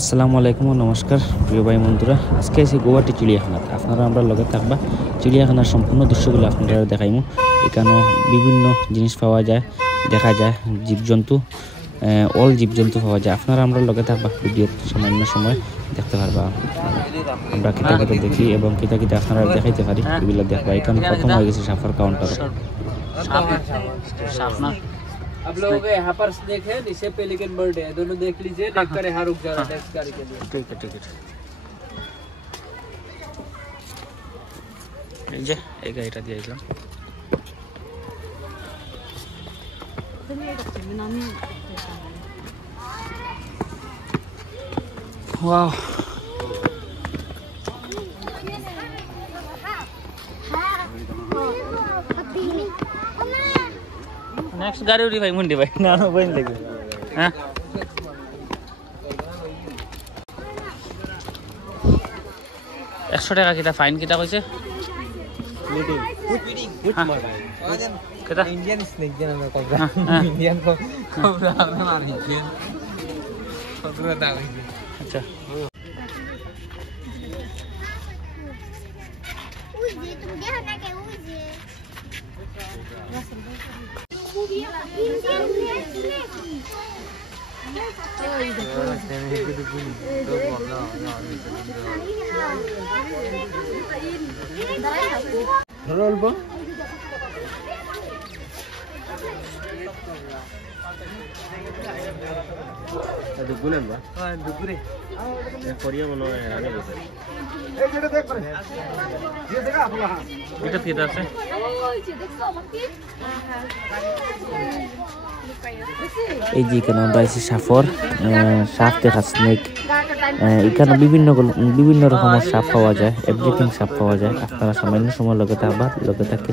আসসালামু আলাইকুম নমস্কার প্রিয় ভাই বন্ধুরা, আজকে আছি গুয়াহাটি চিড়িয়াখানাত। আপনারা আমরা লগে থাকবা চিড়িয়াখানার সম্পূর্ণ দৃশ্যগুলো আপনারা দেখাইমু। এখানেও বিভিন্ন জিনিস পাওয়া যায়, দেখা যায় জীবজন্তু, অল জীবজন্তু পাওয়া যায়। আপনারা আমরা লগে থাকবা, ভিডিওর সামান্য সময় দেখতে পারবা। আমরা কিতা কিতা দেখি এবং কিতা কিতা আপনারা দেখাইতে পারি, এগুলো দেখবা। এখানে খতম হয়ে গেছে সাফার কাউন্টার। अब लोगों के यहाँ पर स्नेक है, नीचे पेलिकन बर्ड है, दोनों देख लीजिए। देख कर यहाँ रुक जा रहा है टेस्ट गाड़ी के लिए। ঠিক আছে এই যে এই গাড়িটা দিয়ে দিলাম। ওয়াও, নেক্সট গাড়ি উঠি ভাই, মুন্ডি ভাই না বইন লাগবে। হ্যাঁ, 100 টাকা কিটা ফাইন কিটা কইছে? इंडियन स्नेक देना ना कोबरा, इंडियन कोबरा ना इंडियन कोबरा दावेंगे। আচ্ছা, उजी तुम देखो ना के उजी रोल दुगुने बा हां दुगुरे कोरिया বলো আগে এই যেটা দেখ করে ये देखा आपला हां এটা কি আছে? এই যে এখানে আমরা আছি সাফর, সাপ দেখা, স্নেক। এখানে বিভিন্ন রকমের সাপ পাওয়া যায়, এভরিথিং সাপ পাওয়া যায়। আপনারা সামান্য সময় লগে থাকবা, লগে থাকি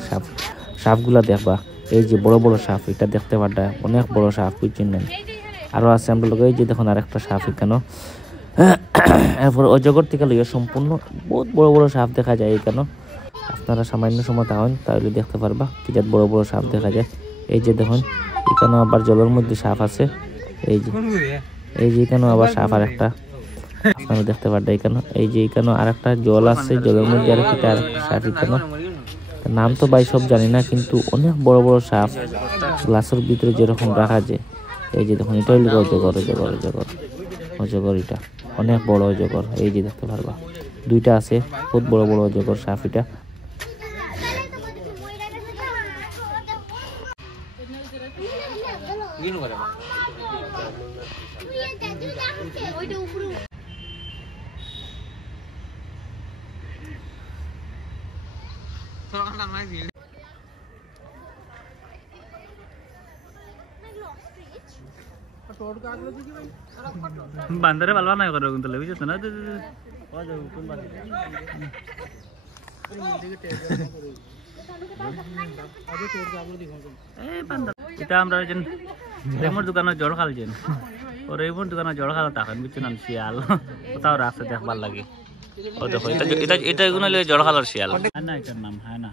সাপগুলা দেখবা। এই যে বড় বড় সাপ, এটা দেখতে পারবা, অনেক বড় সাপ, বুঝছেন না? আরো আছে আমরা লগে, এই যে দেখুন আরেকটা সাপ এখানে। এরপর অজগর থেকে লইয়া সম্পূর্ণ বহুত বড় বড় সাপ দেখা যায় এখানে। আপনারা সামান্য সময় থাকুন, তাহলে দেখতে পারবা কি যে বড় বড় সাপ দেখা যায়। এই যে দেখুন এখানে আবার জলের মধ্যে সাপ আছে। এই যে এখানে আবার সাপ আর একটা আপনারা দেখতে পারবেন এখানে। এই যে এখানে আরেকটা জল আছে, জলের মধ্যে আরেকটা সাপ এখানে। নাম তো ভাই সব জানি না, কিন্তু অনেক বড় বড় সাপ গ্লাসের ভিতরে যেরকম রাখা যায়। এই যে দেখুন, এটা হইল অজগর, এটা অনেক বড় অজগর। এই যে দেখতে পারবা দুইটা আছে, বহুত বড় বড় অজগর সাপ এটা। বান্দরে পালবা নাই করে কিন্তু লাগি যেত না। এটা আমরা রেমোর দোকানের জল খাল যেন, ও রেমোর দোকানের জল খাল তখন বুঝছেন শিয়াল কোথাও রাস্তা দেখবার লাগে। ও দেখো এটা এগুলো জল খালার শিয়াল না, এটার নাম হয় না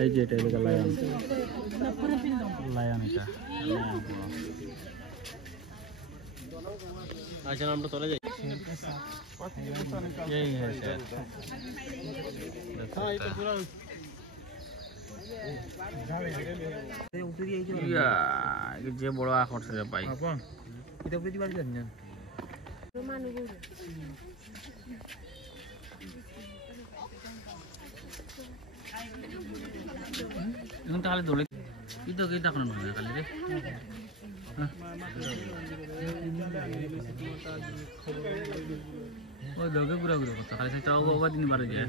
এই যে এটা লায়ন এটা। আচ্ছা, আমরা চলে যাই। যে বড় আকর্ষণ পাই এখন তাহলে দৌড়ে কিন্তু এখন খালি রে ওই দগে ঘুরা করতে খালি দিন বারে যায়।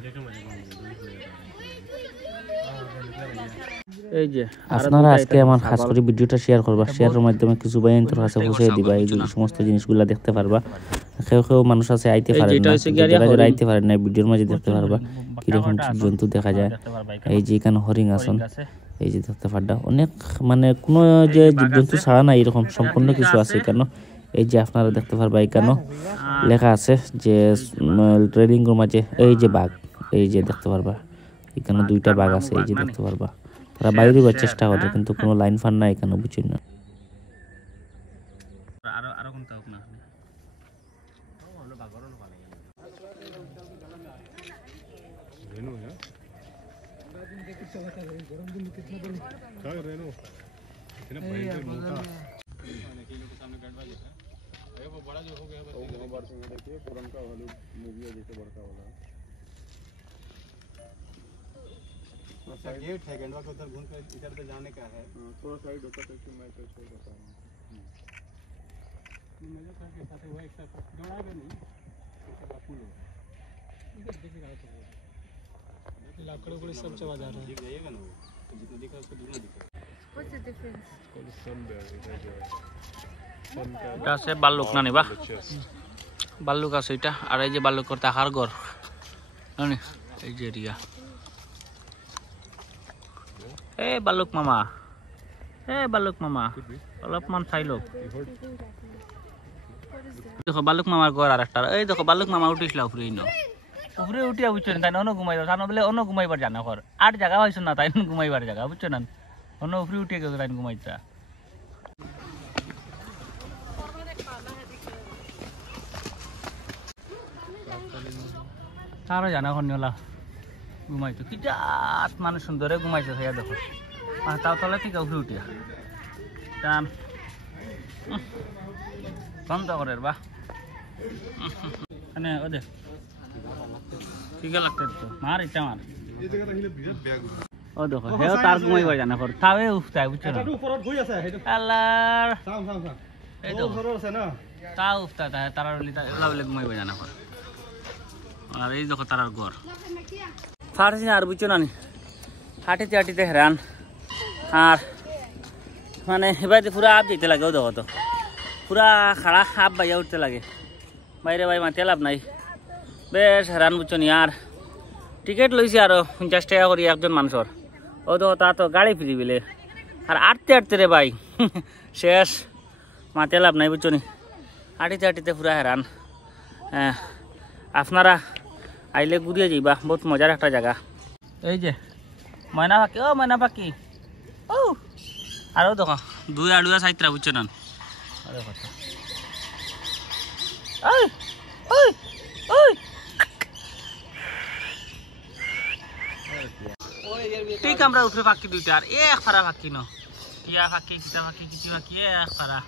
এই যে আপনারা আজকে আমার খাস করে ভিডিওটা শেয়ার করবা, শেয়ারের মাধ্যমে কিছু বাইন তোর কাছে পৌঁছে দিবা। এই সমস্ত জিনিসগুলো দেখতে পারবা। কেউ মানুষ আছে আইতে পারে না, যারা আইতে পারে না ভিডিওর মাঝে দেখতে পারবা কিরকম জন্তু দেখা যায়। এই যে এখানে হরিণ আসন, এই যে দেখতে পারবা অনেক, মানে কোনো যে জীবজন্তু ছাড়া না, এরকম সম্পূর্ণ কিছু আছে এখানে। এই যে আপনারা দেখতে পারবা এখানে লেখা আছে যে ট্রেডিং রুম আছে। এই যে বাঘ, এই যে দেখতে পারবা এখানে দুইটা বাঘ আছে, এই যে দেখতে পারবা। তারা বাইরে দিবার চেষ্টা করে কিন্তু কোনো লাইন ফান নাই এখানে বুঝছেন না। আরো কোনটা হোক না रेनू है क्या रेनू इतना भयंकर मोटा देखिए के सामने गढ़वा जैसा है वो बड़ा जो हो गया वो बार से देखिए पुराना वाला मूवी है जैसे बड़का वाला अच्छा गेट है गढ़वा के उधर घूम के इधर से जाने का है थोड़ा साइड होता तो कि मैं तो छोड़ देता हूं मेरे साथ के साथ वो एक साथ जोड़ाएगा नहीं इसका बापू लोग इधर देखिएगा तो लाकड़ों को सब चबा जा रहा है दिख जाएगा ना वो जितना दिखा उसको दुगना दिखा What's the difference? এটা আছে বাল্লুক না নিবা বাল্লুক আছে এটা আর এই যে বাল্লুক করতে আহার ঘর জানি এই যে এরিয়া এ বাল্লুক মামা অলপমান চাই লোক দেখো বাল্লুক মামার ঘর আর একটা এই দেখো বাল্লুক মামা উঠিছিল উপরে উপরে উঠিয়া বুঝছো না তাই অন্য ঘুমাইবার জানো বলে অন্য ঘুমাইবার জানা ঘর আর জায়গা হয়েছে না তাই ঘুমাইবার জায়গা বুঝছো না অন্য উপরে উঠিয়ে গেছে তাই ঘুমাইতা তারা জানা এখন নিলা ঘুমাইতো কি জাত মানে সুন্দরে ঘুমাইছে সেয়া দেখো আর তাও তলে থেকে উপরে উঠিয়া টান বন্ধ করে বা মানে ও দেখ ঠিক লাগতে তো মার এটা মার ও দেখো হেও তার ঘুমাইবা জানা কর তাবে উঠতাই বুঝছো না উপরত বই আছে আল্লাহর সাম এই তো ঘর আছে না তাও উঠতা তারা বলে ঘুমাইবা জানা কর আর এই দেখো তারার ঘর ফারছি না আর বুঝছো না হাঁটিতে হাঁটিতে হেরান আর মানে এবার পুরা আপ যেতে লাগে ও দেখো তো পুরা খাড়া আপ বাইয়া উঠতে লাগে বাইরে ভাই মাঠে লাভ নাই বেশ হেরান বুঝছো নি আর টিকিট লইছে আরো 50 টাকা করে একজন মানুষের ও দেখো তা তো গাড়ি ফ্রি বিলে আর আটতে আটতে রে ভাই শেষ মাঠে লাভ নাই বুঝছো নি হাঁটিতে হাঁটিতে পুরা হেরান হ্যাঁ আপনারা আইলে ঘুরিয়ে যাইবা বহুত মজার একটা জায়গা এই যে ময়না পাখি ও ময়না পাখি ও আরও দেখো দুই আড়ুয়া সাইতরা বুঝছো না আরে কথা ওই ওই ওই ঠিক আমরা উপরে পাখি দুইটা আর এক ফারা পাখি ন টিয়া পাখি কিতা পাখি কিতি পাখি এক ফারা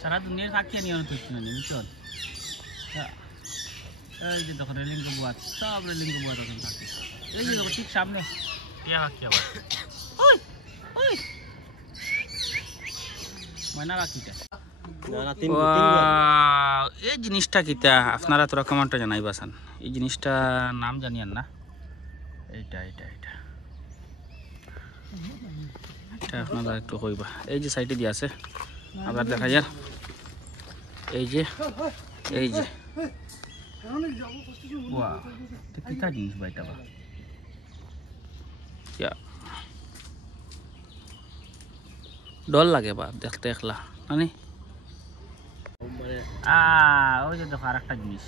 সারা দুনিয়ার পাখি নিয়ে তুলছি না বুঝছো এই যে দেখো রেলিং বুয়াত সব রেলিং বুয়াত এখন থাকে এই যে দেখো ঠিক সামনে টিয়া পাখি আবার ওই ওই ময়না পাখিটা এই জিনিসটা কিতা আপনারা তোরা কমেন্টে জানাইবাসান এই জিনিসটা নাম জানিয়েন না এইটা এইটা এইটা এটা আপনারা একটু কইবা এই যে সাইডে দিয়ে আছে আবার দেখা যায় এই যে ওয়া কিতা জিনিস বাইটা বা ডর লাগে বা দেখতে একলা মানে ওই যে দেখো আর একটা জিনিস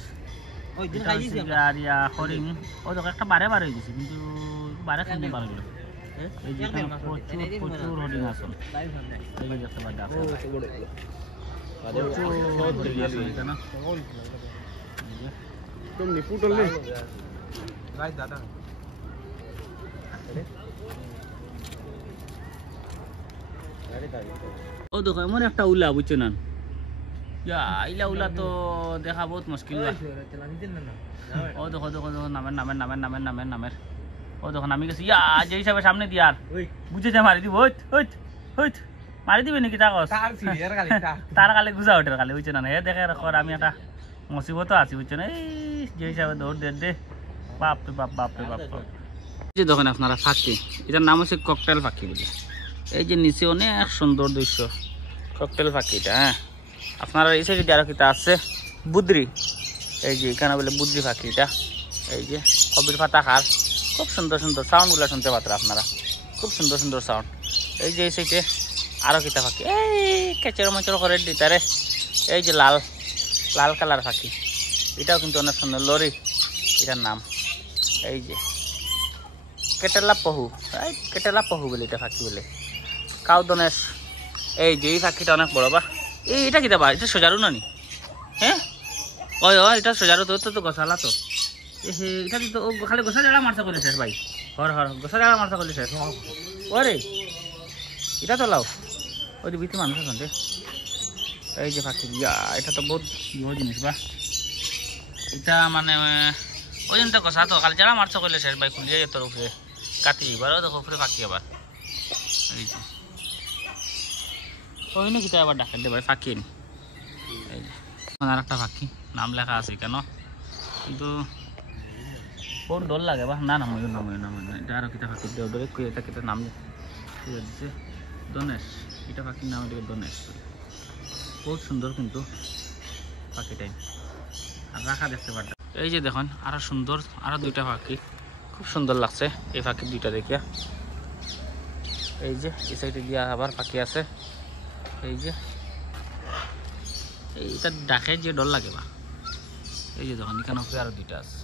হরিণ ও দেখো একটা বারে বারে হয়ে গেছে কিন্তু বারে খাইতে পারো গেল এই যে প্রচুর প্রচুর হরিণ আসল এই যে দেখতে পাচ্ছি ও দেখো এমন একটা উলা বুঝছো না ইলা উলা তো দেখা বহুত মুশকিল ও দেখো দেখো দেখো নামের নামের নামের নামের নামের নামের ও দেখো নামি গেছে ইয়া যে হিসাবে সামনে দিয়ে আর বুঝে যা মারি দিব হইত হইত হইত মারি দিবে নাকি তা কস তার কালে গুজা ওঠে কালে বুঝছো না এ দেখে রাখো আমি একটা মুসিবত আছি বুঝছো না এই যে হিসাবে দৌড় দে বাপ রে বাপ বাপ রে বাপ যে দেখেন আপনারা পাখি এটার নাম হচ্ছে ককটেল পাখি বলে এই যে নিচে অনেক সুন্দর দৃশ্য ককটেল পাখিটা হ্যাঁ আপনারা এই সাইডে আরো কিটা আছে বুদ্রি এই যে এখানে বলে বুদ্রি পাখিটা এই যে কবির পাতা খার খুব সুন্দর সুন্দর সাউন্ডগুলো শুনতে পাত্র আপনারা খুব সুন্দর সুন্দর সাউন্ড এই যে এই সাইডে আরো কিটা পাখি এই কেচের মচর করে দিতারে এই যে লাল লাল কালার পাখি এটাও কিন্তু অনেক সুন্দর লরি এটার নাম এই যে কেটেলা পহু বলে এটা পাখি বলে কাউ দনেশ এই যে এই পাখিটা অনেক বড় বা এটা কিতা বা এটা সোজারু নানি হ্যাঁ ওই এটা সোজারু তো গছালা তো এটা তো খালি গোসা জায়গা মারছা করলে শেষ ভাই হর গোসা জায়গা মারছা করলে শেষ ওরে এটা তো লাও ওই ভিতরে মানুষ আছে এই যে পাখি এটা তো বহুত বড় জিনিস বা এটা মানে ওই জন্য গোসা তো খালি জায়গা মারছা করলে শেষ ভাই খুলে তোর উপরে কাটি এবারও দেখো উপরে পাখি আবার এই যে ওই না কিতা আবার ডাকার দেবার পাখি এই যে আর একটা পাখি নাম লেখা আছে কেন কিন্তু ওর ডর লাগে বা না ময়ূর না এটা আরো কিতা পাখি ডরে এটা কিতা নাম দিচ্ছে দনেশ এটা পাখির নাম এটাকে দনেশ বহুত সুন্দর কিন্তু পাখিটাই আর রাখা দেখতে পারতাম এই যে দেখুন আরো সুন্দর আরো দুইটা পাখি খুব সুন্দর লাগছে এই পাখি দুইটা দেখিয়া এই যে এই সাইডে দিয়া আবার পাখি আছে এই যে এইটা ডাকে যে ডর লাগে বা এই যে দেখুন এখানে আরো দুইটা আছে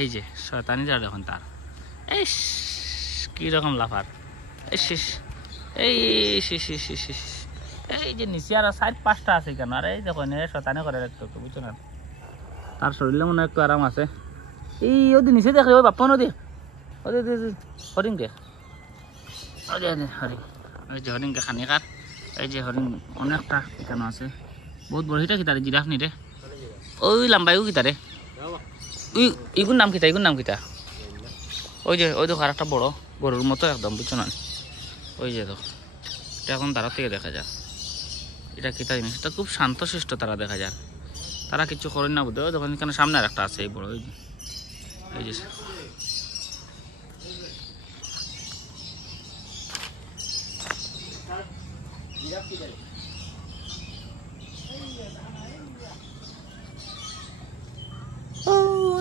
এই যে শয়তানি যা দেখুন তার এই কি রকম লাফার এই এই যে নিচে আর 4-5টা আছে কেন আর এই দেখুন শয়তানি করে একটু বুঝছো না তার শরীরে মনে একটু আরাম আছে এই ওদের নিচে দেখে ওই বাপ্পা নদী ওদের হরিণ দেখ হরিণ ওই যে হরিণকে খানি কার এই যে হরিণ অনেকটা কেন আছে বহুত বড় এটা কিতারে জিরাফ নি রে ওই লম্বাইও কিতারে ইগুর নাম কিতা ওই যে ওই দেখো আর একটা বড় গরুর মতো একদম বুঝছো না ওই যে দেখো এটা এখন তারা থেকে দেখা যায় এটা কিতা জিনিস এটা খুব শান্তশিষ্ট তারা দেখা যায় তারা কিছু করেন না বুঝতে যখন এখানে সামনে আর একটা আছে এই বড় এই যে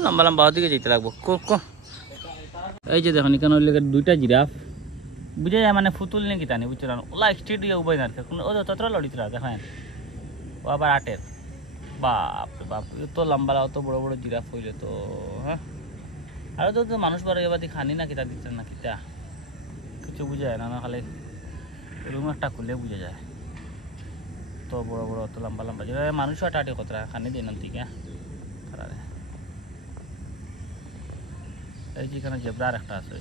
লম্বা লম্বা দিকে যেতে লাগবো এই যে দেখুন এখানে দুইটা জিরাফ বুঝে যায় মানে ফুতুল নাকি জানি বুঝছো না ওলা স্ট্রিট দিয়ে উভয় না ও ততটা লড়িতরা দেখেন ও আবার আটের বাপ এত লম্বা অত বড় বড় জিরাফ হইলে তো হ্যাঁ আর তো মানুষ বারো এবার খানি না কিতা দিচ্ছেন না কিতা কিছু বুঝা যায় না খালি রুম একটা খুলে বুঝা যায় তো বড় বড় অত লম্বা জিরাফ মানুষও আটে কতটা খানি দিই না ঠিক এই যেখানে জেব্রার একটা আছে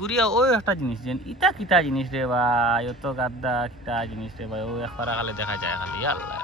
গুড়িয়া ওই একটা জিনিস ইটা কিতা জিনিস রে ভাই অত গাদ্দা কিতা জিনিস রে ভাই ওই একবার খালি দেখা যায় খালি আল্লাহ